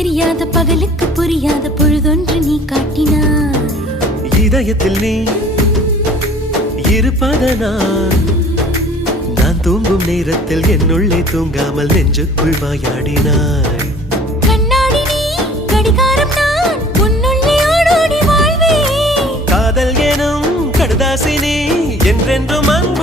தெரியாத பகலுக்கு புரியாத பொழுதொன்று நீ காட்டினாய். இதயத்தில் நீ இருப்பதனால் நான் தூங்கும் நேரத்தில் என்னுள்ளே தூங்காமல் நெஞ்சுக்குள் வாயாடினாய். கண்ணாடி நீ கடிகாரம் நான் உன்னுள்ளே ஓடோடி வாழ்வே. காதல் எனும் கடுதாசி நீ என்றென்றும் அன்பு